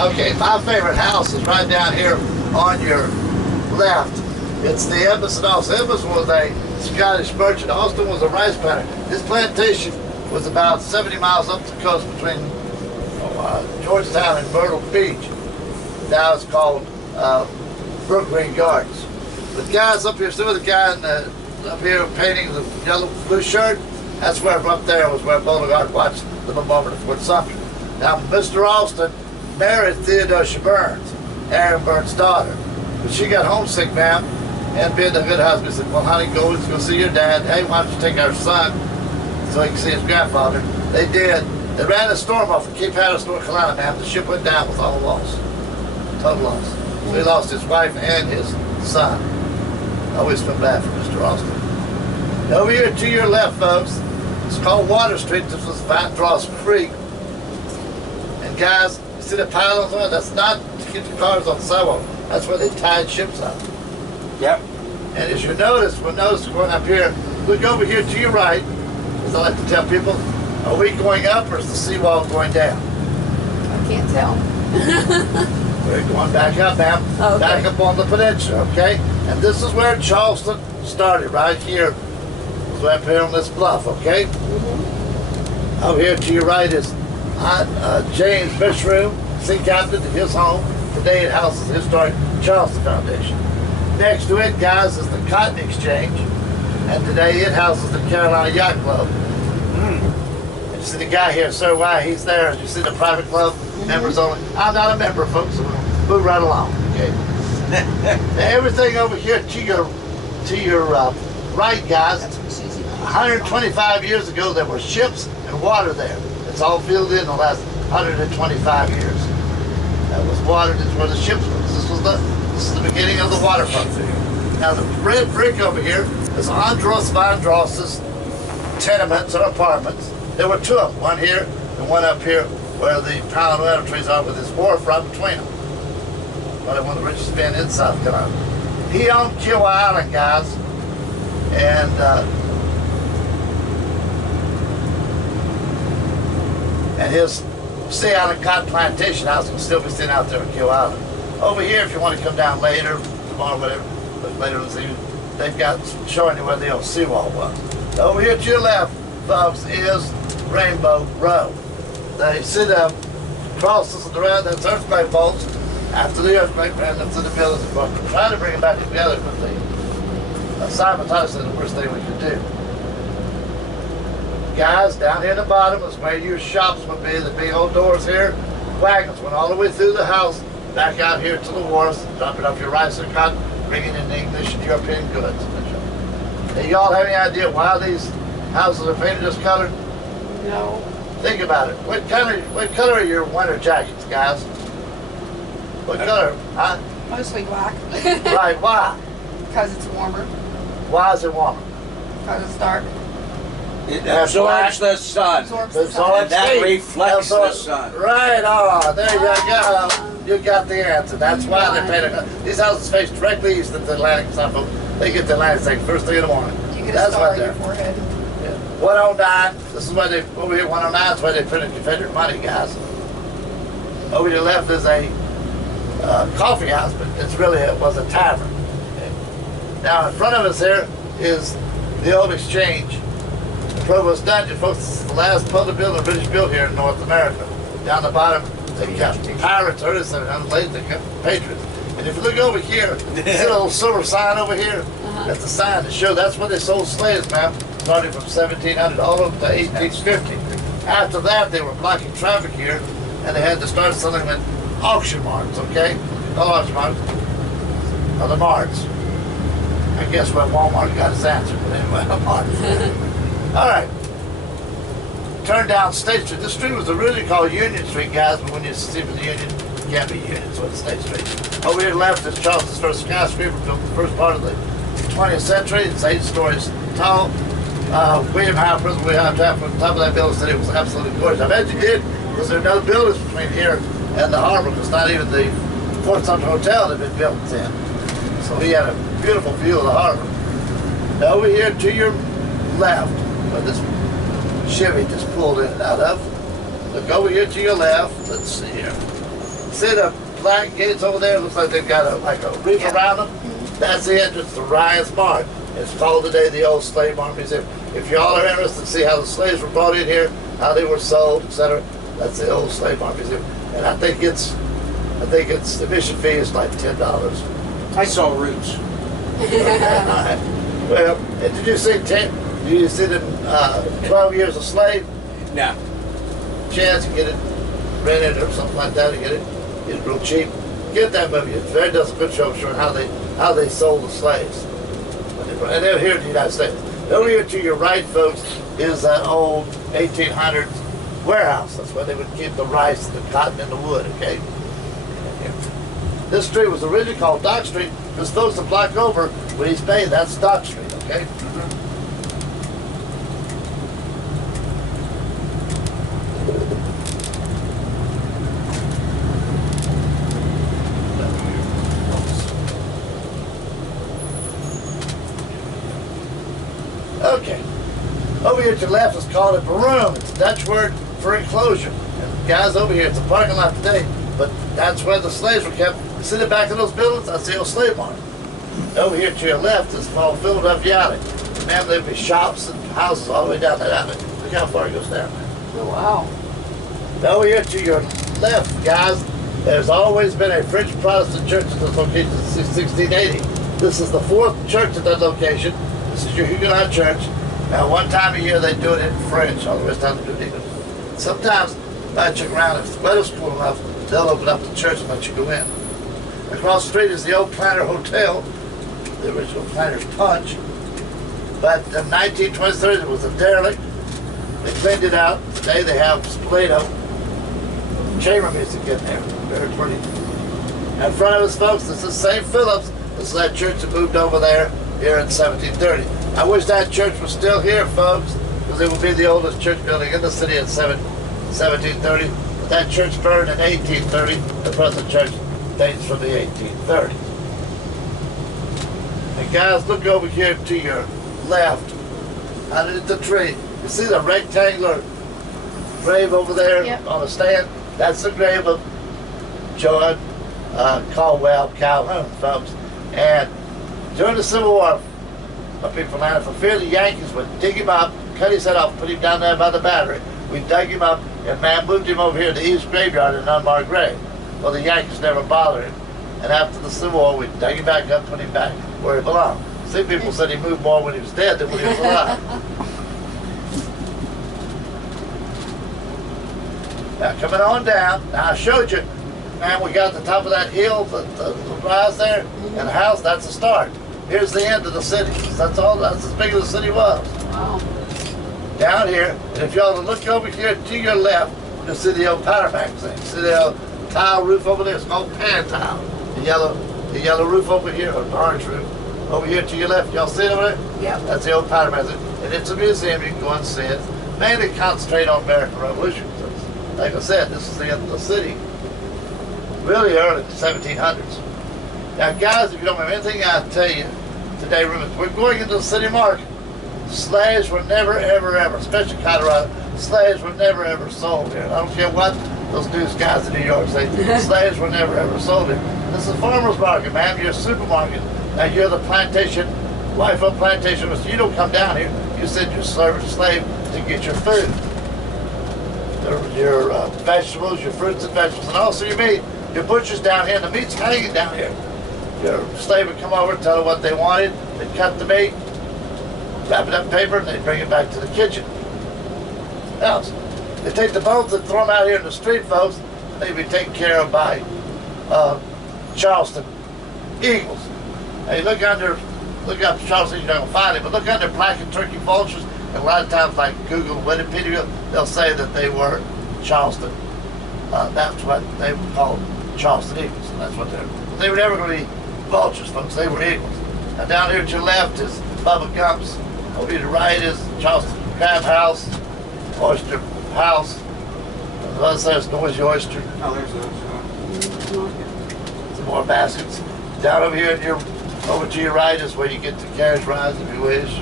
Okay, my favorite house is right down here on your left. It's the Edmondson house. Edmondson was a Scottish merchant. Austin was a rice planter. This plantation was about 70 miles up the coast between Georgetown and Myrtle Beach. Now it's called Brook Green Gardens. The guys up here, still the guy up here painting the yellow blue shirt, that's where up there was where Beauregard watched the bombardment of Fort Sumter. Now Mr. Austin married Theodosia Burns, Aaron Burns' daughter. But she got homesick, ma'am, and being a good husband said, well, honey, go see your dad. Hey, why don't you take our son so he can see his grandfather? They did. They ran a storm off of Cape Hatteras, North Carolina, ma'am. The ship went down with all loss. Total loss. So he lost his wife and his son. I always feel bad for Mr. Austin. Over here to your left, folks, it's called Water Street. This was Van Dross Creek. And guys, you see the pylons on it? That's not to keep the cars on the sidewalk. That's where they tied ships up. Yep. And as you notice, going up here, look over here to your right, as I like to tell people, are we going up or is the seawall going down? I can't tell. We're going back up, ma'am. Oh, okay. Back up on the peninsula, okay? And this is where Charleston started, right here. So up here on this bluff, okay? Mm-hmm. Over here to your right is James Fish Room, sea captain, his home. Today it houses the historic Charleston Foundation. Next to it, guys, is the Cotton Exchange, and today it houses the Carolina Yacht Club. And you see the guy here, Sir Why, he's there. You see the private club, members only. I'm not a member, folks, so we'll move right along, okay? Now, everything over here to your right, guys, 125 years ago, there were ships and water there. It's all filled in the last 125 years. That was water. This is where the ships were. This is the beginning of the waterfront here. Now the red brick over here is Andros Van Dross's tenements or apartments. There were two of them, one here and one up here where the pine and trees are with this wharf right between them. Probably one of the richest men in South Carolina. He owned Kiowa Island, guys, and his Sea Island Cotton Plantation House can still be seen out there on Kiowa Island. Over here, if you want to come down later, tomorrow, whatever, but later this evening, they've got showing you where the old seawall was. Over here to your left, folks, is Rainbow Row. They see them crosses around, that's earthquake bolts. After the earthquake, ran them to the buildings, of course. We're trying to bring them back together quickly. Simon Thomas said the worst thing we could do. Guys, down here at the bottom is where your shops would be, the big old doors here. Wagons went all the way through the house, back out here to the wharves, dropping off your rice and cotton, bringing in the English and European goods. Hey, y'all have any idea why these houses are painted this color? No. Think about it. What color are your winter jackets, guys? What color? Huh? Mostly black. Right, why? Because it's warmer. Why is it warmer? Because it's dark. It absorbs the sun. Absorbs the sun. And that reflects the sun. Right on. There you go. You got the answer. That's why they paint it. These houses face directly east of the Atlantic. Some folks, they get the Atlantic thing first thing in the morning. You get a That's star right on your there. forehead. Yeah. 109. This is where they, over here, 109 is where they printed Confederate money, guys. Over to your left is a coffee house, but it was a tavern. Okay. Now in front of us here is the old exchange. The Provost Dungeon, folks, this is the last public building British built here in North America. Down the bottom, they kept pirates, artists, and unlaid, they kept patriots. And if you look over here, see a little silver sign over here? That's a sign to show that's where they sold slaves, ma'am. Starting from 1700 all over to 1850. After that, they were blocking traffic here, and they had to start selling them in auction marts, okay? Auction marts are the marts. I guess where Walmart got its answer, but anyway, a mart. All right. Turn down State Street. This street was originally called Union Street, guys, but when you see from the Union, it can't be Union, so it's State Street. Over here left is Charleston's first skyscraper, built the first part of the 20th century. It's 8 stories tall. William Howard, President William Howard Taft, from the top of that building said it was absolutely gorgeous. I bet you did, because there are no buildings between here and the harbor, because not even the Fort Sumter Hotel had been built then. So he had a beautiful view of the harbor. Now over here to your left, where this Chevy just pulled in and out of. Look over here to your left. Let's see here. See the black gates over there? Looks like they've got a reef around them. That's the entrance to Ryan's Barn. It's called today the Old Slave Barn Museum. If y'all are interested to see how the slaves were brought in here, how they were sold, etc., that's the Old Slave Barn Museum. And I think it's the admission fee is like $10. I saw roots. Well, did you see them 12 Years a Slave? No. Chance to get it rented or something like that, to get it real cheap. Get that movie. It very does a good show showing how they sold the slaves. And they're here in the United States. Over here to your right, folks, is that old 1800s warehouse. That's where they would keep the rice and the cotton and the wood, okay? This street was originally called Dock Street because folks the block over when East Bay, that's Dock Street, okay? Okay. Over here to the left is called a baroom. It's a Dutch word for enclosure. And guys, over here, it's a parking lot today, but that's where the slaves were kept. You see the back of those buildings? That's the old slave barn. Over here to your left is called Phillips Yacht. Man, there'd be shops and houses all the way down that alley. Look how far it goes down there. Oh, wow. Over here to your left, guys, there's always been a French Protestant church at this location since 1680. This is the fourth church at that location. This is your Huguenot Church. Now, one time a year they do it in French, all the rest of the time they do it in English. Sometimes, I check around, if the weather's cool enough, they'll open up the church and let you go in. Across the street is the old Planter Hotel, the original Planter's Punch. But in 1923, it was a derelict. They cleaned it out. Today they have Spoleto chamber music in there. Very pretty. In front of us, folks, this is St. Phillips. This is that church that moved over there here in 1730. I wish that church was still here, folks, because it would be the oldest church building in the city in 1730. But that church burned in 1830. The present church dates from the 1830s. And guys, look over here to your left, underneath the tree. You see the rectangular grave over there on a stand? That's the grave of John Caldwell Calhoun, folks. And during the Civil War, people from Atlanta, for fear the Yankees would dig him up, cut his head off, put him down there by the battery. We dug him up, and man moved him over here to the East Graveyard in an unmarked grave. Well, the Yankees never bothered him. And after the Civil War, we dug him back up, put him back where he belonged. Some people said he moved more when he was dead than when he was alive. Now, coming on down, now I showed you, man, we got the top of that hill, the rise there, and the house, that's the start. Here's the end of the city. That's as big as the city was. Wow. Down here, and if y'all look over here to your left, you'll see the old powder magazine. See the old tile roof over there? It's called pan tile. The yellow roof over here, or the orange roof. Over here to your left, y'all see it over there? Yep. That's the old powder magazine. And it's a museum, you can go and see it. Mainly concentrate on American Revolution. Like I said, this is the end of the city. Really early 1700s. Now guys, if you don't remember anything I tell you today, remember, we're going into the city market. Slaves were never, ever, ever, especially Colorado, slaves were never, ever sold here. I don't care what those news guys in New York say, slaves were never, ever sold here. This is a farmer's market, ma'am. You're a supermarket. Now you're the plantation, wife of plantation. You don't come down here. You send your slave to get your food. Your vegetables, your fruits and vegetables, and also your meat. Your butcher's down here, and the meat's hanging down here. Your slave would come over and tell them what they wanted. They'd cut the meat, wrap it up in paper, and they'd bring it back to the kitchen. Now, they take the bones and throw them out here in the street, folks. They'd be taken care of by Charleston eagles. Now you look up Charleston, you're not going to find it, but look under black and turkey vultures. And a lot of times, like Google and Wikipedia, they'll say that they were Charleston. That's what they were called, Charleston eagles. And that's what they were never going to be vultures, folks. They were eagles. Now down here to your left is Bubba Gump's. Over here to the right is Charleston Crab House, Oyster House. The other side is Noisy Oyster. Oh, there's those. Some more baskets. Down over here, over to your right is where you get the carriage rides if you wish.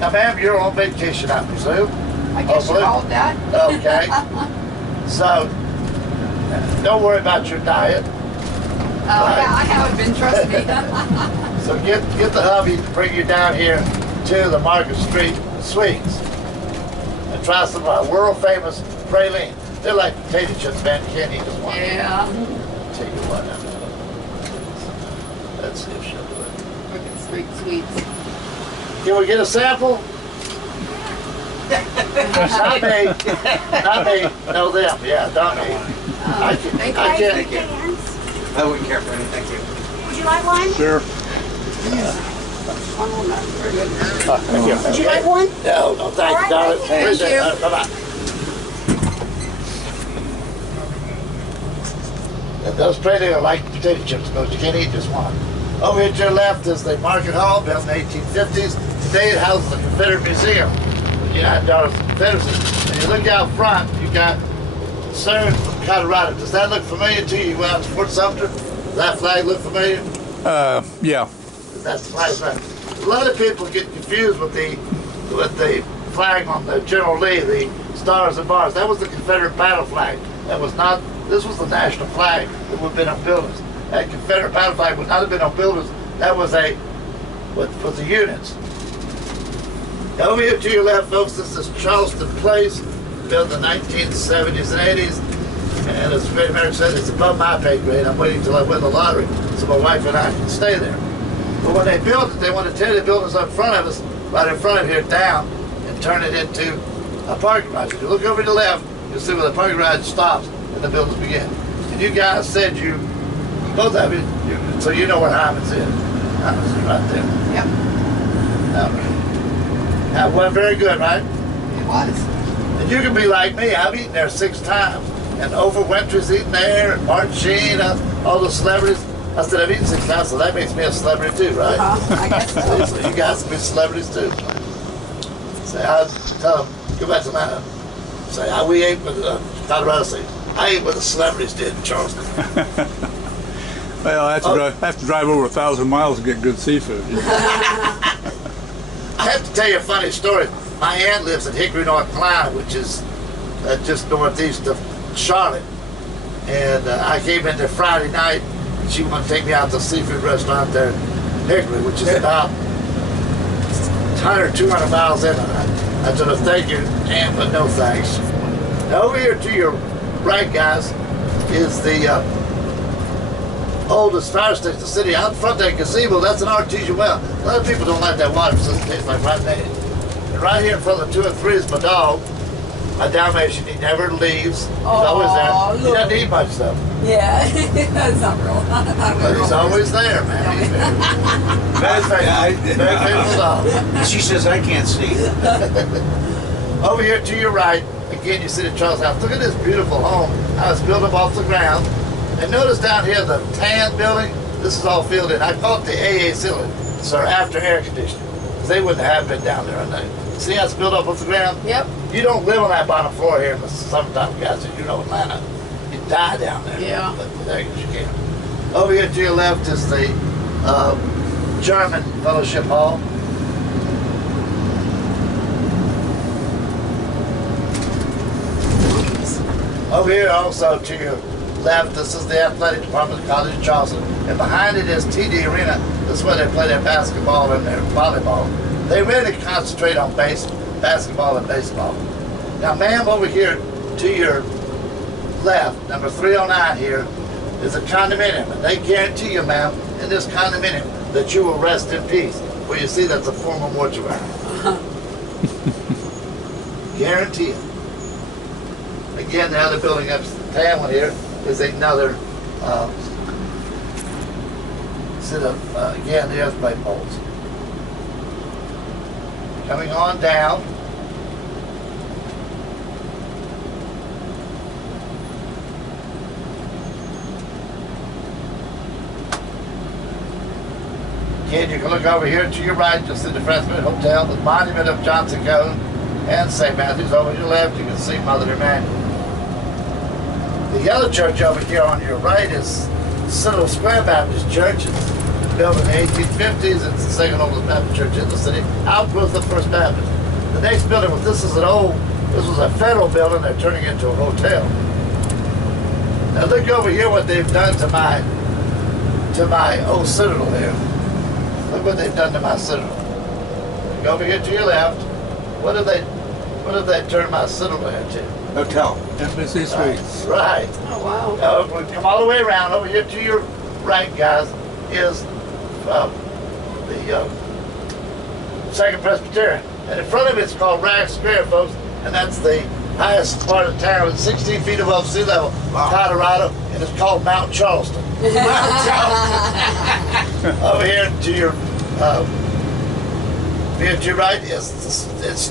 Now, ma'am, you're on vacation, I presume. I guess you call it that. Okay. So, Don't worry about your diet. I haven't been, trust me. So get the hubby to bring you down here to the Market Street Sweets and try some of our world famous praline. They're like potato chips, man. You can't eat just one. Yeah. Take you one now. Let's see if she'll do it. Look at street sweets. Can we get a sample? Not me. Not me. No, them. Yeah, not me. I Thank you. can't. I wouldn't care for any, thank you. Would you like one? Sure. Oh, that's very good. Thank you. Would you like one? No, no, thank you, All right, darling. thank you. Appreciate it. Thank you. Bye-bye. And those praline are like potato chips, but you can't eat just one. Over here to your left is the Market Hall, built in the 1850s. Today it houses the Confederate Museum, the United States Confederacy. And you look out front, you got CERN from Colorado. Does that look familiar to you? You went out to Fort Sumter? Does that flag look familiar? Yeah. That's the flag. Right. A lot of people get confused with the flag on the General Lee, the Stars and Bars. That was the Confederate battle flag. That was not. This was the national flag that would have been on buildings. That Confederate battle flag would not have been on buildings. That was the units. Now over here to your left, folks, this is Charleston Place, built in the 1970s and 80s. And as Great American said, it's above my pay grade. I'm waiting till I win the lottery so my wife and I can stay there. But when they built it, they want to tear the buildings up in front of us, right in front of here, down, and turn it into a parking garage. If you look over to the left, you'll see where the parking garage stops and the buildings begin. And you guys said both of you, so you know where Hyman's is. Hyman's is right there. Yep, That went very good, right? it was. And you can be like me. I've eaten there 6 times. And Oprah Winfrey's eaten there, and Martin Sheen, all the celebrities. I said, I've eaten 6 times, so that makes me a celebrity too, right? I guess so. So you guys can be celebrities too. Say, I tell them, go back to Atlanta. Say, we ate with Colorado. Say, I ate what the celebrities did in Charleston. Well, I have to drive over 1,000 miles to get good seafood. I have to tell you a funny story. My aunt lives in Hickory, North Carolina, which is just northeast of Charlotte. And I came in there Friday night. And she wanted to take me out to a seafood restaurant there in Hickory, which is about 100 or 200 miles in. I told her, thank you, Aunt, but no thanks. Now over here to your right, guys, is the oldest fire station in the city. Out front that gazebo, that's an artesian well. A lot of people don't like that water because it tastes like rotten egg. And right here in front of 2 and 3 is my dog, my Dalmatian. He never leaves. He's always there. He doesn't eat much stuff. Yeah, that's not real. But he's always there, man. He's very faithful dog. She says I can't see. Over here to your right, again, you see the Charles House. Look at this beautiful home. I was built up off the ground. And notice down here, the tan building, this is all filled in. I call it the AA ceiling. It's our after air conditioning. Because they wouldn't have been down there, I think. See how it's built up off the ground? Yep. You don't live on that bottom floor here in the summertime, guys. You know Atlanta. You die down there. Yeah. But there you can. Over here to your left is the German Fellowship Hall. Over here also to your left, this is the athletic department of the College of Charleston. And behind it is TD Arena. This is where they play their basketball and their volleyball. They really concentrate on basketball and baseball. Now, ma'am, over here to your left, number 309 here, is a condominium. And they guarantee you, ma'am, in this condominium that you will rest in peace. Well, you see, that's a former mortuary. Guarantee it. Again, the other building up the tan one here is another set of, again, the earthquake poles. Coming on down. Again, you can look over here to your right, you'll see the Freshman Hotel, the monument of Johnson Cone, and St. Matthew's. Over to your left, you can see Mother Emmanuel. The yellow church over here on your right is Citadel Square Baptist Church. It's built in the 1850s. It's the second oldest Baptist church in the city. Outgrowth of First Baptist. The next building, this was a federal building. They're turning it into a hotel. Now look over here what they've done to my old citadel here. Look what they've done to my citadel. Go over here to your left. What have they turned my citadel into? Hotel. Embassy Suites. Right. Oh, wow. Now, if we come all the way around over here to your right, guys, is the Second Presbyterian. And in front of it's called Rag Square, folks, and that's the highest part of town. It's 16 feet above sea level, Colorado, and it's called Mount Charleston. Mount Charleston. Over here to your right, it's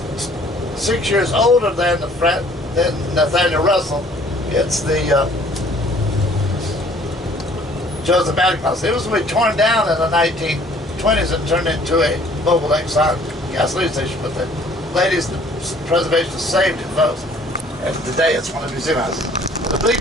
6 years older than than Nathaniel Russell. It's the Joseph Bancroft. It was going to be torn down in the 1920s and turned into a mobile Exxon gasoline station, but the ladies, the preservationists saved it, folks. And today it's one of the museum houses. The big